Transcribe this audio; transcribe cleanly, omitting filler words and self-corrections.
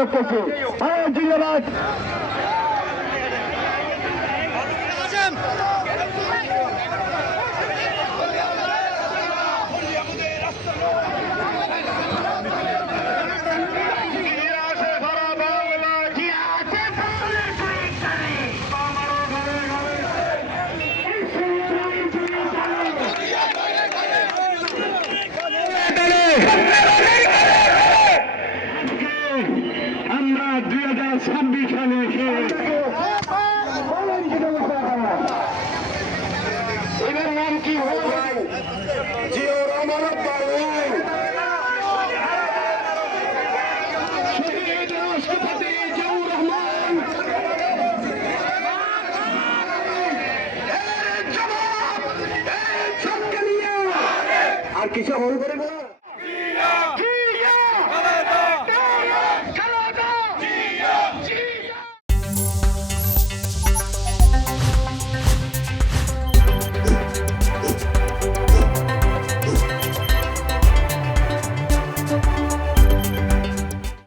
করতেছি। ধন্যবাদ। আমরা 2026 সালে এসে এবার নাম কি হয় জিয়াউর রহমান রাষ্ট্রপতি জিয়াউর রহমান আর কিছু হল করে না।